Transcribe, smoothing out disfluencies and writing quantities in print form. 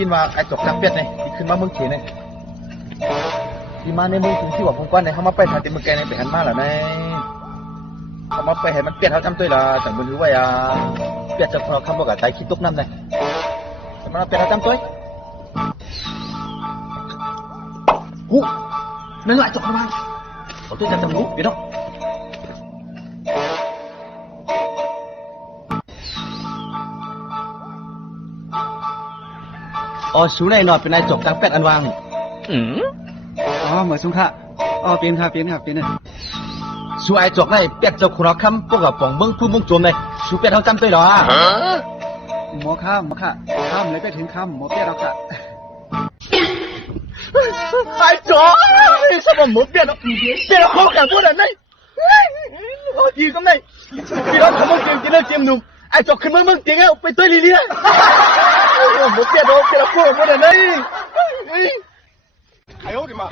ยินว่าไอ้จกจังเป็ดเนี่ยขึ้นมาเมืองเขียนเนี่ยที่มาในเมืองถึงที่ว่าพงกว้านเนี่ยเขามาไปทางที่เมืองแกเนี่ยไปหันมาแล้วเนี่ยเขามาไปเห็นมันเป็ดเขาจำตัวละแต่มันรู้ว่าเป็ดจะพอคำบอกกับไตขี้ตุกน้ำเนี่ยแต่มันเป็ดเขาจำตัวหูนั่นแหละจกทำไมเขาตัวจำรู้เดี๋ยวอ๋อสูในหนอดเป็นนายจบจังเป็ดอันวางอ๋อเหมือนสุขะอ๋อเปลี่ยนครับเปลี่ยนครับเปลี่ยนสูไอจกในเป็ดเจ้าคุณเราคำพวกกับป่องเบิ้งพูดมุ่งโจมเลยสูเป็ดเขาจำตัวหรอหมอข้ามเลยไปถึงข้ามหมอเปี้ยเราค่ะไอจกสมมติหมดเป็ดเราเขาแข่งพูดอะไรเขาดีตรงไหนที่เราทำมึงเกมกินเรื่องเกมหนุ่มไอจกขึ้นมึงเก่งเอาไปตัวลีลีนะหมดเป็ดเราพูดอะไร哎呦我的妈！